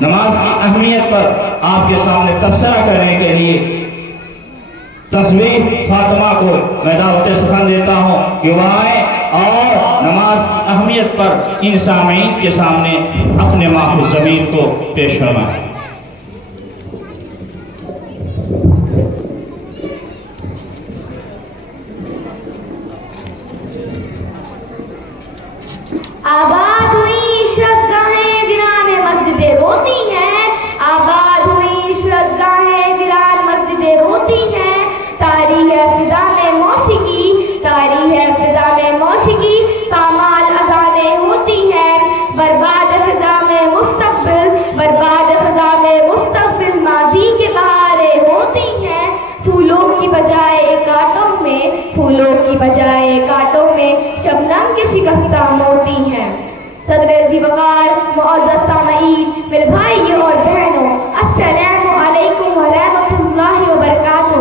نماز کی اہمیت پر آپ کے سامنے تبصرہ کرنے کے لیے تصویر فاطمہ کو میں دعوت سخن دیتا ہوں کہ وہ آئیں اور نماز کی اہمیت پر ان سامعین کے سامنے اپنے محفوظ ضمیر کو پیش فرمائیں۔ آباد ہوئی عشرت گاہیں ویران مسجدیں روتی ہیں، آباد ہوئی عشرت گاہیں ویران مسجدیں روتی ہیں، تاری ہے فضا میں موسیقی، تاری ہے فضا میں موسیقی، پامال اذانیں ہوتی ہیں، برباد فضا میں مستقبل، برباد فضا میں مستقبل، ماضی کے بہاریں ہوتی ہیں، پھولوں کی بجائے کانٹوں میں، پھولوں کی بجائے کانٹوں میں شبنم کے شکستہ موتی ہیں۔ صدر ذی وقار معزز سامعین، میرے بھائیوں اور بہنوں، السلام علیکم ورحمۃ اللہ وبرکاتہ۔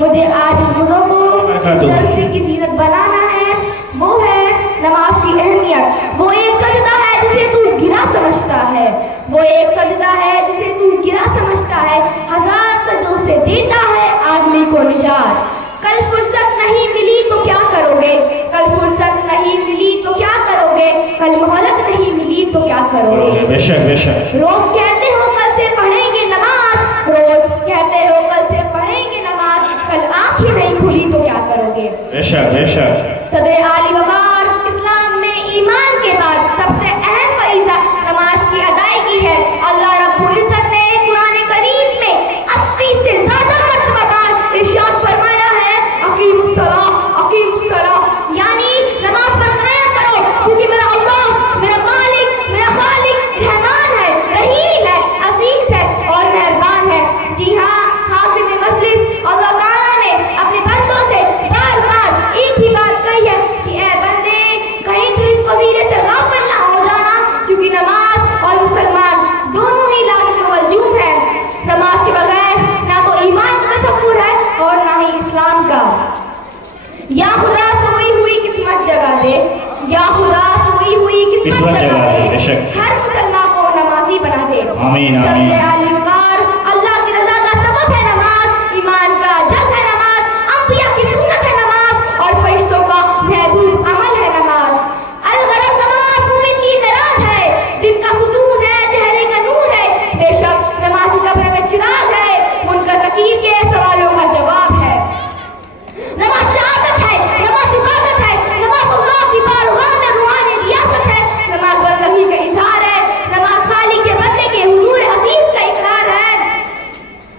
مجھے آج اس موضوع کو جلسے کی زینت بنانا ہے، وہ ہے نماز کی اہمیت۔ وہ ایک سجدہ ہے جسے تو گرا سمجھتا ہے، وہ ایک سجدہ ہے جسے تو گرا سمجھتا ہے، ہزار سجدوں سے دیتا ہے آدمی کو نجات۔ کل فرصت نہیں ملی تو کیا کرو گے، کل فرصت نہیں ملی تو کیا کرو گے، کل مہلت نہیں ملی تو کیا کرو گے۔ بے شک بے شک۔ روز کہتے ہو کل سے پڑھیں گے نماز، روز کہتے ہو کل سے پڑھیں گے نماز، کل آنکھیں نہیں کھلی تو کیا کرو گے۔ بے شک بے شک۔ صدر عالی وقار، اسلام میں ایمان کے بعد سب سے اہم فریضہ نماز کی ادائیگی ہے۔ اللہ رب العزت نے قرآن کریم میں 80 سے زیادہ مرتبہ ارشاد فرمایا ہے، اقیم الصلاۃ اقیم الصلاۃ، یعنی نماز پر قائم کرو، کیونکہ میرا اللہ، میرا مالک، میرا خالق رحمان ہے، رحیم ہے، عزیز ہے اور مہربان ہے۔ جی ہاں، حاضر مجلس، اللہ تعالیٰ نے اپنے بندوں سے بار بار ایک ہی بات کہی ہے کہ اے بندے، کہیں تو اس فضیلت سے غافل نہ ہو جانا، کیونکہ نماز اور مسلمان دونوں ہی لازم و ملزوم ہیں۔ نماز کے بغیر نہ تو ایمان کا تصور ہے اور نہ ہی اسلام کا۔ یا خدا سوئی ہوئی قسمت جگہ دے، یا خدا سوئی ہوئی قسمت جگہ دے، ہر مسلمان کو نمازی بنا دے۔ آمین آمین۔ صدر عالی وقار، اللہ کی رضا کا سبب ہے نماز، ایمان کا جز ہے نماز، انبیاء کی سنت ہے نماز اور فرشتوں کا محبوب عمل ہے نماز۔ الغرض نماز مومن کی معراج ہے، دن کا ستون ہے، چہرے کا نور ہے، بے شک نماز قبر میں چراغ ہے، منکر نکیر کے سوالوں کا جواب ہے۔ نماز شہادت ہے، نماز عبادت ہے، نماز اللہ کی بارگاہ میں روحانی ریاست ہے، نماز بندگی کا اظہار ہے، نماز خالق کے بندے کے حضور عزیز کا اقرار ہے۔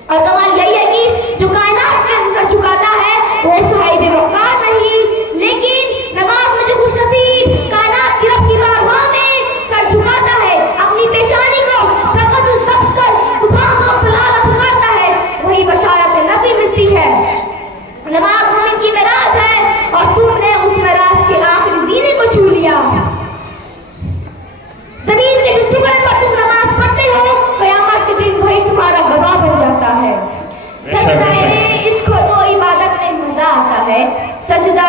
اور کمال یہی ہے کہ جو کائنات کے اندر سر جھکاتا ہے وہ صاحب وقار نہیں، لیکن نماز میں جو خوش نصیب کائنات کی رب کی بارگاہ میں سر جھکاتا ہے، اپنی پیشانی کو تقدس بخش کر سبحان رب العالی پکارتا ہے، وہی بشارت نبی ملتی ہے۔ نماز مومن کی معراج ہے اور تم نے اس معراج کے آخری زینے کو چھو لیا۔ زمین کے جس ٹکڑے پر تم نماز پڑھتے ہو، قیامت کے دن وہی تمہارا گواہ بن جاتا ہے۔ سجدہ عشق ہو تو عبادت میں مزہ آتا ہے، سجدہ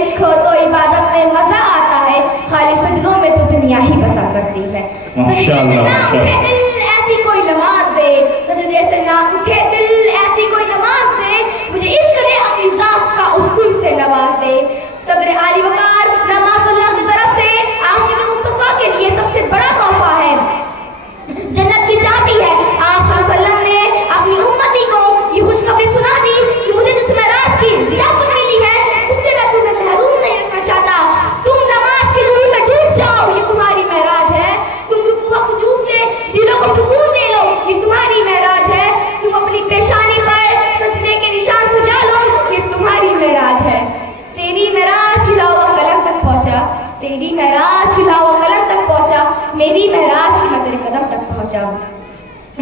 عشق ہو تو عبادت میں مزہ آتا ہے، خالی سجدوں میں تو دنیا ہی بسا کرتی ہے۔ سجدے سے نہ اٹھے دل ایسی کوئی نماز دے، سجدے سے نہ اٹھے دل ایسی کوئی نماز دے، مجھے عشق نے اپنی ذات کا اسطول سے نواز دے۔ صدر عالی وقار، نماز اللہ کی طرف سے عاشق مصطفیٰ کے لیے سب سے بڑا تحفہ ہے، جنت کی چابی ہے۔ آپ صلی اللہ علیہ وسلم نے اپنی امتی کو یہ خوشخبری سنا دی کہ مجھے جس معراج کی ضیافت ملی ہے اس سے میں تمہیں محروم نہیں رکھنا چاہتا۔ تم نماز کی نور میں ڈوب جاؤ، یہ تمہاری معراج ہے۔ تم رکوع و سجود سے دلوں کو سکون دے لو، یہ تمہاری معراج ہے۔ تم اپنی پیشانی پر سجدے کے نشان سجا لو، یہ تمہاری معراج ہے۔ تیری معراج ہلاوا قلم تک پہنچا، تیری معراج ہلاوا قلم تک پہنچا، میری معراج کی میں تیرے قدم تک پہنچا۔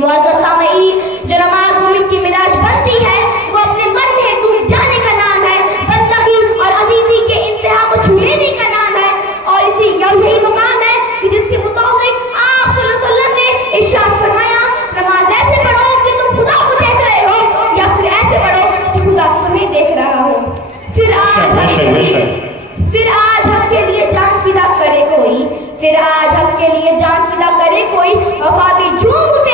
معزز سامعین، جو نماز مومن کی معراج بنتی ہے وہ اپنے من میں ڈوب جانے کا نام ہے، بندگی اور عزیزی کے انتہا کو چھو لینے کا نام ہے، اور یہی مقام ہے کہ جس کے مطابق آپ صلی اللہ علیہ وسلم نے ارشاد فرمایا، نماز ایسے پڑھو کہ تم خدا کو دیکھ رہے ہو، یا پھر ایسے پڑھو کہ خدا تمہیں دیکھ رہا ہو۔ پھر آج حق کے لیے جان فدا کرے کوئی، پھر آج حق کے لیے جان فدا کرے کوئی، وفا بھی جھوم اٹھے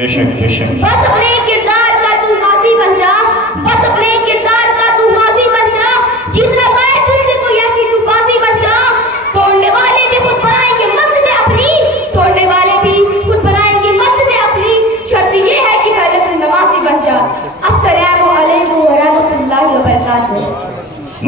بے شک بے شک بس اپنے